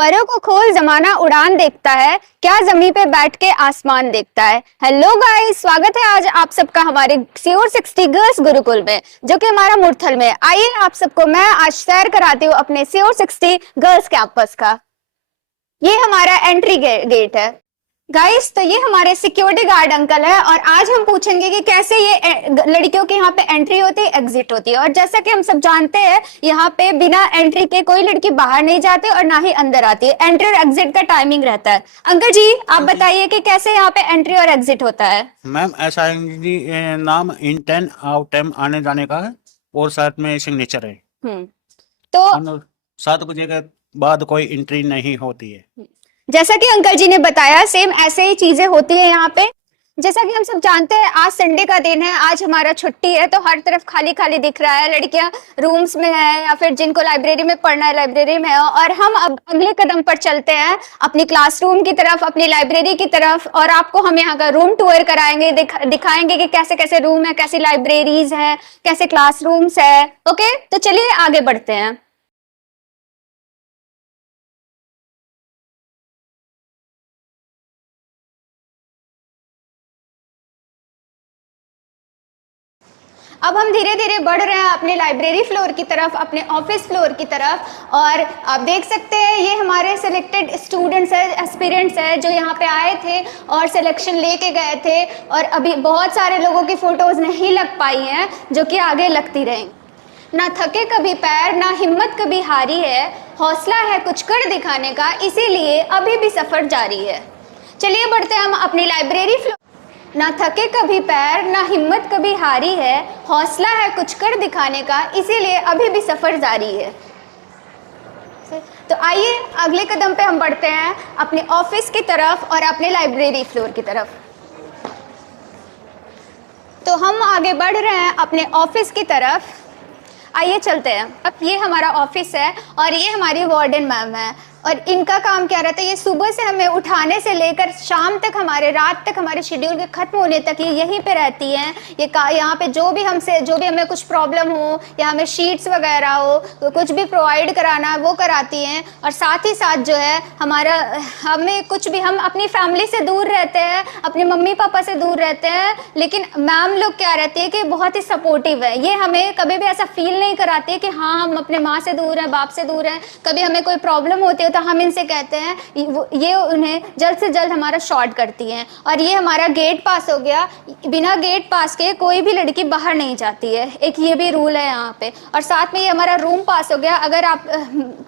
परों को खोल जमाना उड़ान देखता है, क्या जमीन पे बैठ के आसमान देखता है। हेलो गाइस, स्वागत है आज आप सबका हमारे सीओर 60 गर्ल्स गुरुकुल में, जो कि हमारा मुरथल में। आइए आप सबको मैं आज सैर कराती हूँ अपने सीओर 60 गर्ल्स कैंपस का। ये हमारा एंट्री गेट है गाइस। तो ये हमारे सिक्योरिटी गार्ड अंकल है और आज हम पूछेंगे कि कैसे ये लड़कियों के यहाँ पे एंट्री होती है, एग्जिट होती है। और जैसा कि हम सब जानते हैं, यहाँ पे बिना एंट्री के कोई लड़की बाहर नहीं जाती और ना ही अंदर आती है। एंट्री और एग्जिट का टाइमिंग रहता है। अंकल जी, आप बताइए कि कैसे यहाँ पे एंट्री और एग्जिट होता है। मैम ऐसा नाम इन 10 आउट टाइम आने जाने का है और साथ में सिग्नेचर है। तो 7 बजे के बाद कोई एंट्री नहीं होती है। जैसा कि अंकल जी ने बताया, सेम ऐसे ही चीजें होती है यहाँ पे। जैसा कि हम सब जानते हैं, आज संडे का दिन है, आज हमारा छुट्टी है, तो हर तरफ खाली खाली दिख रहा है। लड़कियां रूम्स में है या फिर जिनको लाइब्रेरी में पढ़ना है लाइब्रेरी में है। और हम अब अगले कदम पर चलते हैं अपनी क्लासरूम की तरफ, अपनी लाइब्रेरी की तरफ। और आपको हम यहाँ का रूम टूर कराएंगे, दिखाएंगे कि कैसे कैसे रूम है, कैसी लाइब्रेरीज है, कैसे क्लासरूम्स है। ओके, तो चलिए आगे बढ़ते हैं। अब हम धीरे धीरे बढ़ रहे हैं अपने लाइब्रेरी फ्लोर की तरफ, अपने ऑफिस फ्लोर की तरफ। और आप देख सकते हैं, ये हमारे सिलेक्टेड स्टूडेंट्स है, एस्पिरेंट्स है, जो यहाँ पे आए थे और सिलेक्शन लेके गए थे। और अभी बहुत सारे लोगों की फोटोज नहीं लग पाई हैं, जो कि आगे लगती रहेंगी। ना थके कभी पैर, ना हिम्मत कभी हारी है, हौसला है कुछ कर दिखाने का, इसीलिए अभी भी सफर जारी है। चलिए बढ़ते हैं हम अपनी लाइब्रेरी फ्लोर। ना थके कभी पैर, ना हिम्मत कभी हारी है, हौसला है कुछ कर दिखाने का, इसीलिए अभी भी सफर जारी है। तो आइए अगले कदम पे हम बढ़ते हैं अपने ऑफिस की तरफ और अपने लाइब्रेरी फ्लोर की तरफ। तो हम आगे बढ़ रहे हैं अपने ऑफिस की तरफ। आइए चलते हैं। अब ये हमारा ऑफिस है और ये हमारी वार्डन मैम है। और इनका काम क्या रहता है, ये सुबह से हमें उठाने से लेकर शाम तक, हमारे रात तक, हमारे शेड्यूल के खत्म होने तक ये यहीं पे रहती हैं। ये यहाँ पे जो भी हमें कुछ प्रॉब्लम हो या हमें शीट्स वगैरह हो, तो कुछ भी प्रोवाइड कराना वो कराती हैं। और साथ ही साथ जो है हमें कुछ भी, हम अपनी फैमिली से दूर रहते हैं, अपने मम्मी पापा से दूर रहते हैं, लेकिन मैम लोग क्या रहती है कि बहुत ही सपोर्टिव है। ये हमें कभी भी ऐसा फील नहीं कराती कि हाँ हम अपने माँ से दूर हैं, बाप से दूर हैं। कभी हमें कोई प्रॉब्लम होती है तो हम इनसे कहते हैं, ये उन्हें जल्द से जल्द हमारा शॉर्ट करती हैं। और ये हमारा गेट पास हो गया। बिना गेट पास के कोई भी लड़की बाहर नहीं जाती है, एक ये भी रूल है यहाँ पे। और साथ में ये हमारा रूम पास हो गया। अगर आप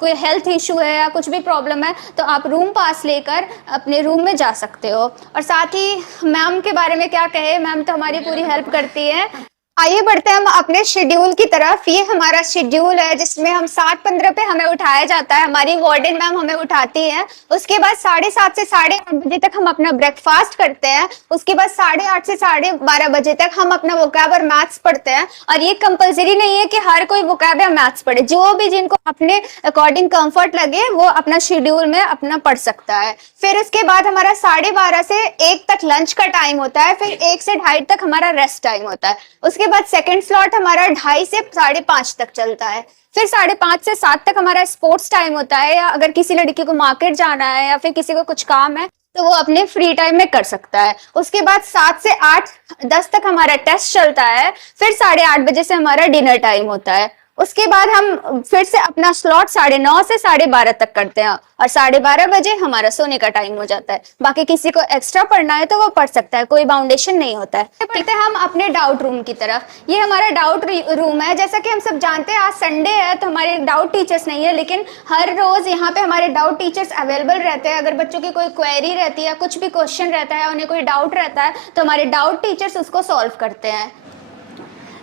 कोई हेल्थ इशू है या कुछ भी प्रॉब्लम है तो आप रूम पास लेकर अपने रूम में जा सकते हो। और साथ ही मैम के बारे में क्या कहे, मैम तो हमारी पूरी हेल्प करती है। आइए बढ़ते हैं हम अपने शेड्यूल की तरफ। ये हमारा शेड्यूल है जिसमें हम 7:15 पे हमें उठाया जाता है, हमारी वार्डन मैम हमें उठाती हैं। उसके बाद 7:30 से 8:30 बजे तक हम अपना ब्रेकफास्ट करते हैं। उसके बाद 8:30 से 12:30 बजे तक हम अपना वोकैब और मैथ्स पढ़ते हैं। और ये कंपलसरी नहीं है कि हर कोई वोकैब या मैथ्स पढ़े, जो भी जिनको अपने अकॉर्डिंग कंफर्ट लगे वो अपना शेड्यूल में अपना पढ़ सकता है। फिर उसके बाद हमारा 12:30 से 1 तक लंच का टाइम होता है। फिर 1 से 2:30 तक हमारा रेस्ट टाइम होता है। उसके बाद सेकंड स्लॉट हमारा 2:30 से 5:30 तक चलता है। फिर 5:30 से 7 तक हमारा स्पोर्ट्स टाइम होता है, या अगर किसी लड़की को मार्केट जाना है या फिर किसी को कुछ काम है तो वो अपने फ्री टाइम में कर सकता है। उसके बाद 7 से 8:10 तक हमारा टेस्ट चलता है। फिर 8:30 बजे से हमारा डिनर टाइम होता है। उसके बाद हम फिर से अपना स्लॉट 9:30 से 12:30 तक करते हैं और 12:30 बजे हमारा सोने का टाइम हो जाता है। बाकी किसी को एक्स्ट्रा पढ़ना है तो वो पढ़ सकता है, कोई बाउंडेशन नहीं होता है। बढ़ते हैं हम अपने डाउट रूम की तरफ। ये हमारा डाउट रूम है। जैसा कि हम सब जानते हैं, आज संडे है तो हमारे डाउट टीचर्स नहीं है, लेकिन हर रोज यहाँ पे हमारे डाउट टीचर्स अवेलेबल रहते हैं। अगर बच्चों की कोई क्वेरी रहती है, कुछ भी क्वेश्चन रहता है, उन्हें कोई डाउट रहता है, तो हमारे डाउट टीचर्स उसको सॉल्व करते हैं।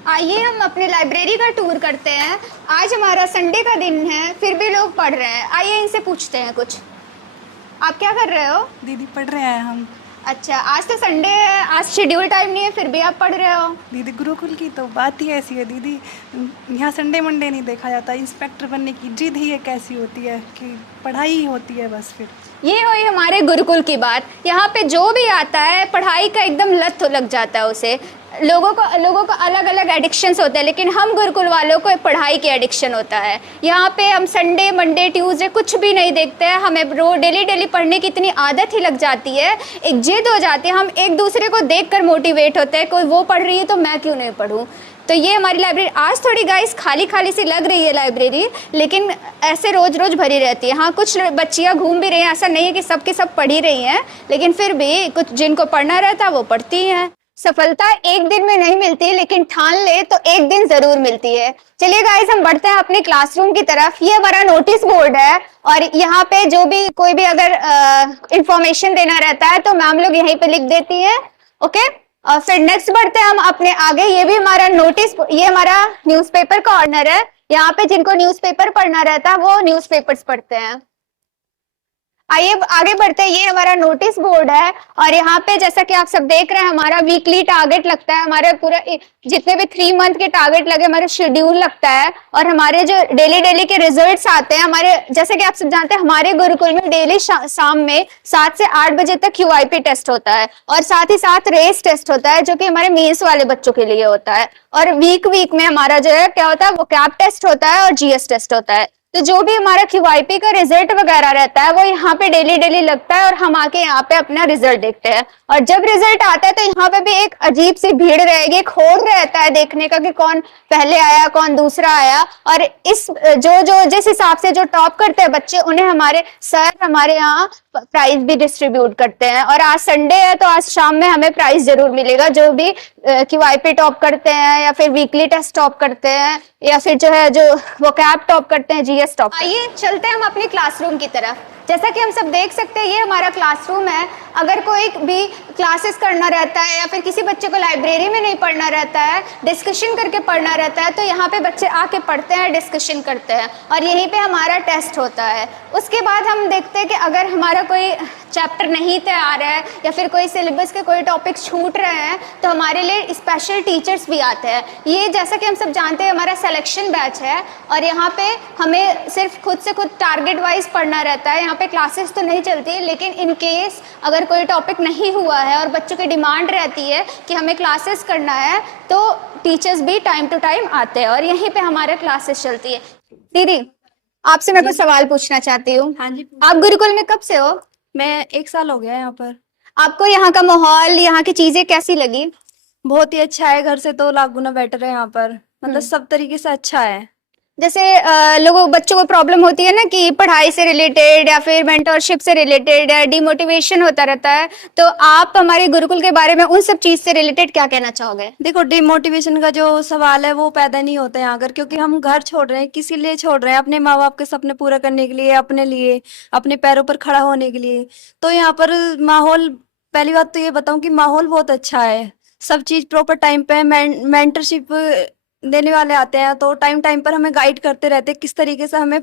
आइए हम अपने लाइब्रेरी का टूर करते हैं। आज हमारा संडे का दिन है, फिर भी लोग पढ़ रहे हैं। आइए इनसे पूछते हैं कुछ। आप क्या कर रहे हो? दीदी पढ़ रहे हैं हम। अच्छा, आज तो संडे है, आज शेड्यूल टाइम नहीं है, फिर भी आप पढ़ रहे हो? दीदी गुरुकुल की तो बात ही ऐसी है दीदी, यहाँ संडे मंडे नहीं देखा जाता। इंस्पेक्टर बनने की जिद ही एक ऐसी होती है कि पढ़ाई ही होती है बस। फिर ये हुई हमारे गुरुकुल की बात। यहाँ पे जो भी आता है पढ़ाई का एकदम लत लग जाता है उसे। लोगों को अलग अलग एडिक्शंस होते हैं, लेकिन हम गुरुकुल वालों को पढ़ाई की एडिक्शन होता है। यहाँ पे हम संडे मंडे ट्यूसडे कुछ भी नहीं देखते हैं, हमें रोज डेली पढ़ने की इतनी आदत ही लग जाती है, एक जिद हो जाती है, हम एक दूसरे को देखकर मोटिवेट होते हैं, कोई वो पढ़ रही है तो मैं क्यों नहीं पढ़ूँ। तो ये हमारी लाइब्रेरी आज थोड़ी गाइस खाली खाली सी लग रही है लाइब्रेरी, लेकिन ऐसे रोज रोज भरी रहती है। हाँ, कुछ बच्चियाँ घूम भी रही हैं, ऐसा नहीं है कि सबकी सब पढ़ी रही हैं, लेकिन फिर भी कुछ जिनको पढ़ना रहता है वो पढ़ती हैं। सफलता एक दिन में नहीं मिलती, लेकिन ठान ले तो एक दिन जरूर मिलती है। चलिए गाइस, हम बढ़ते हैं अपने क्लासरूम की तरफ। ये हमारा नोटिस बोर्ड है और यहाँ पे जो भी कोई भी अगर इंफॉर्मेशन देना रहता है तो मैम लोग यहीं पे लिख देती है। ओके, और फिर नेक्स्ट बढ़ते हैं हम अपने आगे। ये भी हमारा नोटिस, ये हमारा न्यूज़पेपर कॉर्नर है। यहाँ पे जिनको न्यूज़पेपर पढ़ना रहता है वो न्यूज़पेपर्स पढ़ते हैं। आइए आगे बढ़ते हैं। ये हमारा नोटिस बोर्ड है और यहाँ पे जैसा कि आप सब देख रहे हैं हमारा वीकली टारगेट लगता है, हमारे पूरा जितने भी 3 मंथ के टारगेट लगे हमारा शेड्यूल लगता है और हमारे जो डेली के रिजल्ट्स आते हैं हमारे, जैसे कि आप सब जानते हैं हमारे गुरुकुल में डेली शाम में 7 से 8 बजे तक QIP टेस्ट होता है और साथ ही साथ रेस टेस्ट होता है जो कि हमारे मेंस वाले बच्चों के लिए होता है। और वीक में हमारा जो है क्या होता है, वो कैप टेस्ट होता है और GS टेस्ट होता है। तो जो भी हमारा QIP का रिजल्ट वगैरह रहता है वो यहाँ पे डेली लगता है और हम आके यहाँ पे अपना रिजल्ट देखते हैं। और जब रिजल्ट आता है तो यहाँ पे भी एक अजीब सी भीड़ रहेगी, एक होड़ रहता है देखने का कि कौन पहले आया कौन दूसरा आया। और इस जो जिस हिसाब से जो टॉप करते हैं बच्चे उन्हें हमारे सर हमारे यहाँ प्राइज भी डिस्ट्रीब्यूट करते हैं। और आज संडे है तो आज शाम में हमें प्राइज जरूर मिलेगा, जो भी QIP टॉप करते हैं या फिर वीकली टेस्ट टॉप करते हैं या फिर जो है जो वो कैप टॉप करते हैं, GS टॉप। आइए चलते हैं हम अपने क्लासरूम की तरफ। जैसा कि हम सब देख सकते हैं ये हमारा क्लासरूम है। अगर कोई भी क्लासेस करना रहता है या फिर किसी बच्चे को लाइब्रेरी में नहीं पढ़ना रहता है, डिस्कशन करके पढ़ना रहता है, तो यहाँ पे बच्चे आके पढ़ते हैं, डिस्कशन करते हैं और यहीं पे हमारा टेस्ट होता है। उसके बाद हम देखते हैं कि अगर हमारा कोई चैप्टर नहीं तैयार है या फिर कोई सिलेबस के कोई टॉपिक छूट रहे हैं तो हमारे लिए स्पेशल टीचर्स भी आते हैं। ये जैसा कि हम सब जानते हैं हमारा सिलेक्शन बैच है और यहाँ पे हमें सिर्फ खुद से खुद टारगेट वाइज पढ़ना रहता है। यहाँ पे क्लासेस तो नहीं चलती, लेकिन इन केस अगर कोई टॉपिक नहीं हुआ है और बच्चों की डिमांड रहती है कि हमें क्लासेस करना है तो टीचर्स भी टाइम टू टाइम आते हैं और यहीं पे हमारे क्लासेस चलती है। दीदी, आपसे मैं कुछ सवाल पूछना चाहती हूँ। हाँ जी। आप गुरुकुल में कब से हो? मैं 1 साल हो गया यहाँ पर। आपको यहाँ का माहौल, यहाँ की चीजें कैसी लगी? बहुत ही अच्छा है, घर से तो लाख गुना बेटर है यहाँ पर, मतलब सब तरीके से अच्छा है। जैसे बच्चों को प्रॉब्लम होती है ना कि पढ़ाई से रिलेटेड या फिर मेंटरशिप से रिलेटेड या डिमोटिवेशन होता रहता है, तो आप हमारे गुरुकुल के बारे में उन सब चीज से रिलेटेड क्या कहना चाहोगे? देखो, डिमोटिवेशन का जो सवाल है वो पैदा नहीं होता यहाँ पर, क्योंकि हम घर छोड़ रहे हैं, किसी लिए छोड़ रहे हैं? अपने माँ बाप के सपने पूरा करने के लिए, अपने लिए, अपने पैरों पर खड़ा होने के लिए। तो यहाँ पर माहौल, पहली बात तो ये बताऊं कि माहौल बहुत अच्छा है, सब चीज प्रॉपर टाइम पे है। मेंटरशिप देने वाले आते हैं तो टाइम पर हमें गाइड करते रहते हैं किस तरीके से हमें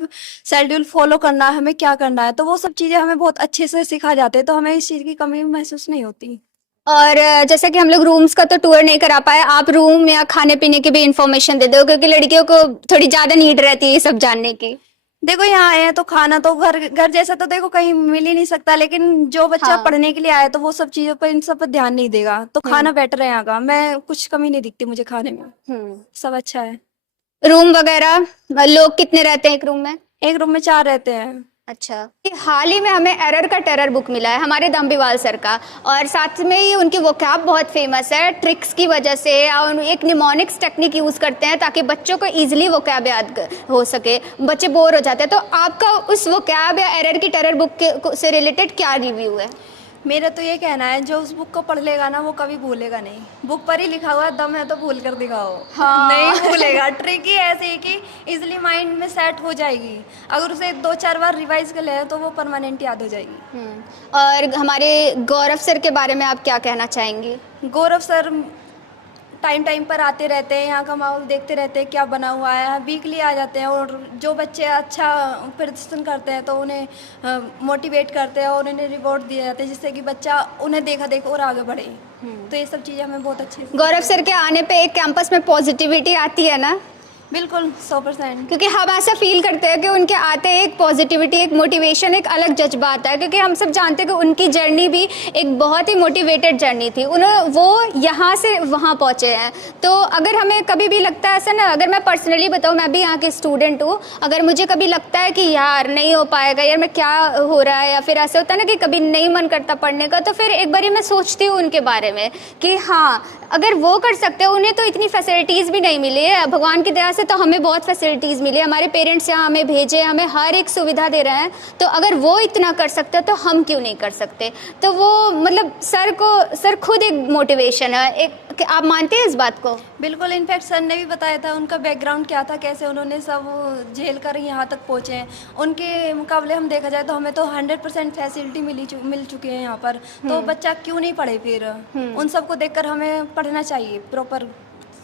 शेड्यूल फॉलो करना है, हमें क्या करना है। तो वो सब चीजें हमें बहुत अच्छे से सिखा जाते हैं, तो हमें इस चीज की कमी महसूस नहीं होती। और जैसे कि हम लोग रूम्स का तो टूर नहीं करा पाए, आप रूम या खाने पीने की भी इंफॉर्मेशन दे दो, क्योंकि लड़कियों को थोड़ी ज्यादा नीड रहती है ये सब जानने की। देखो, यहाँ आए हैं तो खाना तो घर जैसा तो देखो कहीं मिल ही नहीं सकता, लेकिन जो बच्चा हाँ। पढ़ने के लिए आया तो वो सब चीजों पर, इन सब पर ध्यान नहीं देगा, तो खाना बेटर है यहाँ का। मैं कुछ कमी नहीं दिखती मुझे खाने में, सब अच्छा है। रूम वगैरह, लोग कितने रहते हैं एक रूम में? एक रूम में 4 रहते हैं। अच्छा, हाल ही में हमें एरर का टेरर बुक मिला है हमारे दम्बीवाल सर का, और साथ में ही उनकी वोकैब बहुत फेमस है ट्रिक्स की वजह से, और एक निमोनिक्स टेक्निक यूज करते हैं ताकि बच्चों को इजीली वोकैब याद हो सके, बच्चे बोर हो जाते हैं। तो आपका उस वोकैब या एरर की टेरर बुक से रिलेटेड क्या रिव्यू है? मेरा तो ये कहना है, जो उस बुक को पढ़ लेगा ना वो कभी भूलेगा नहीं। बुक पर ही लिखा हुआ है, दम है तो भूल कर दिखाओ। हाँ। नहीं भूलेगा। ट्रिक ही ऐसी है कि इजीली माइंड में सेट हो जाएगी, अगर उसे 2-4 बार रिवाइज कर ले तो वो परमानेंट याद हो जाएगी। और हमारे गौरव सर के बारे में आप क्या कहना चाहेंगे? गौरव सर टाइम पर आते रहते हैं, यहाँ का माहौल देखते रहते हैं क्या बना हुआ है, वीकली आ जाते हैं, और जो बच्चे अच्छा प्रदर्शन करते हैं तो उन्हें मोटिवेट करते हैं और उन्हें रिवॉर्ड दिए जाते हैं, जिससे कि बच्चा उन्हें देखा और आगे बढ़े। तो ये सब चीज़ें हमें बहुत अच्छी। गौरव सर के आने पे एक कैंपस में पॉजिटिविटी आती है ना? बिल्कुल 100%। क्योंकि हम ऐसा फील करते हैं कि उनके आते एक पॉजिटिविटी, एक मोटिवेशन, एक अलग जज्बा आता है, क्योंकि हम सब जानते हैं कि उनकी जर्नी भी एक बहुत ही मोटिवेटेड जर्नी थी। वो यहाँ से वहाँ पहुँचे हैं। तो अगर हमें कभी भी लगता है ऐसा ना, अगर मैं पर्सनली बताऊँ, मैं भी यहाँ की स्टूडेंट हूँ, अगर मुझे कभी लगता है कि यार नहीं हो पाएगा, यार मैं क्या हो रहा है, या फिर ऐसा होता है ना कि कभी नहीं मन करता पढ़ने का, तो फिर एक बारी मैं सोचती हूँ उनके बारे में कि हाँ, अगर वो कर सकते हैं, उन्हें तो इतनी फैसिलिटीज़ भी नहीं मिली है। भगवान की दया से तो हमें बहुत फैसिलिटीज़ मिली है, हमारे पेरेंट्स यहाँ हमें भेजे, हमें हर एक सुविधा दे रहे हैं। तो अगर वो इतना कर सकते हैं तो हम क्यों नहीं कर सकते? तो वो मतलब सर खुद एक मोटिवेशन है। एक आप मानते हैं इस बात को? बिल्कुल, इनफैक्ट सर ने भी बताया था उनका बैकग्राउंड क्या था, कैसे उन्होंने सब झेल कर यहाँ तक पहुँचे हैं। उनके मुकाबले हम देखा जाए तो हमें तो 100% फैसिलिटी मिल चुकी है यहाँ पर। तो बच्चा क्यों नहीं पढ़े फिर? उन सबको देखकर हमें पढ़ना चाहिए, प्रॉपर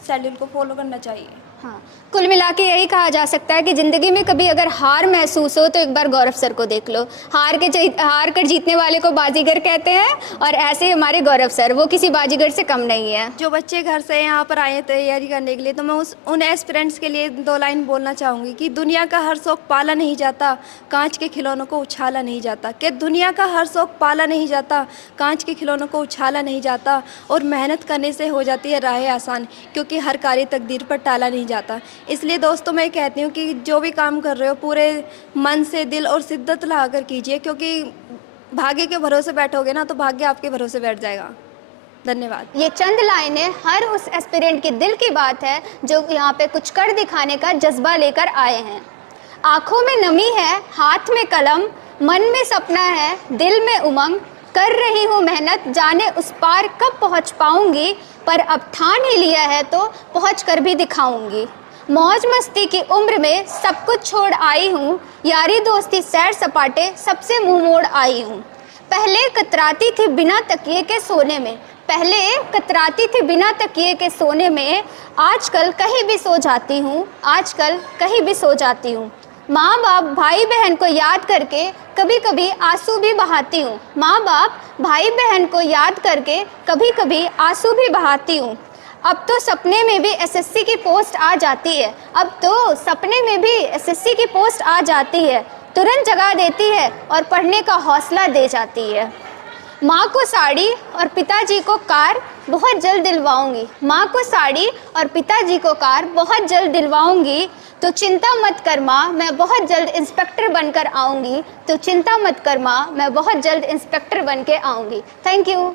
शेड्यूल को फॉलो करना चाहिए। हाँ, कुल मिला के यही कहा जा सकता है कि ज़िंदगी में कभी अगर हार महसूस हो तो एक बार गौरव सर को देख लो। हार कर जीतने वाले को बाजीगर कहते हैं, और ऐसे हमारे गौरव सर, वो किसी बाजीगर से कम नहीं है। जो बच्चे घर से यहाँ पर आए तैयारी करने के लिए, तो मैं उन एस्पिरेंट्स के लिए 2 लाइन बोलना चाहूँगी कि दुनिया का हर शौक पाला नहीं जाता, कांच के खिलौनों को उछाला नहीं जाता। कि दुनिया का हर शौक पाला नहीं जाता, कांच के खिलौनों को उछाला नहीं जाता, और मेहनत करने से हो जाती है राह आसान, क्योंकि हर कार्य तकदीर पर टाला नहीं जाता। इसलिए दोस्तों मैं कहती हूँ कि जो भी काम कर रहे हो पूरे मन से, दिल और शिद्दत लगाकर कीजिए, क्योंकि भाग्य के भरोसे बैठोगे ना तो भाग्य आपके भरोसे बैठ जाएगा। धन्यवाद। ये चंद लाइनें हर उस एस्पिरेंट के दिल की बात है जो यहाँ पे कुछ कर दिखाने का जज्बा लेकर आए हैं। आंखों में नमी है, हाथ में कलम, मन में सपना है, दिल में उमंग, कर रही हूँ मेहनत, जाने उस पार कब पहुँच पाऊंगी, पर अब ठान ही लिया है तो पहुँच कर भी दिखाऊंगी। मौज मस्ती की उम्र में सब कुछ छोड़ आई हूँ, यारी दोस्ती सैर सपाटे सबसे मुंह मोड़ आई हूँ। पहले कतराती थी बिना तकिए के सोने में, पहले कतराती थी बिना तकिए के सोने में, आजकल कहीं भी सो जाती हूँ, आजकल कहीं भी सो जाती हूँ। माँ बाप भाई बहन को याद करके कभी कभी आंसू भी बहाती हूँ, माँ बाप भाई बहन को याद करके कभी कभी आंसू भी बहाती हूँ। अब तो सपने में भी एसएससी की पोस्ट आ जाती है, अब तो सपने में भी एसएससी की पोस्ट आ जाती है, तुरंत जगा देती है और पढ़ने का हौसला दे जाती है। माँ को साड़ी और पिताजी को कार बहुत जल्द दिलवाऊंगी, माँ को साड़ी और पिताजी को कार बहुत जल्द दिलवाऊंगी। तो चिंता मत कर माँ, मैं बहुत जल्द इंस्पेक्टर बनकर आऊँगी, तो चिंता मत कर माँ, मैं बहुत जल्द इंस्पेक्टर बन के आऊँगी। Thank you.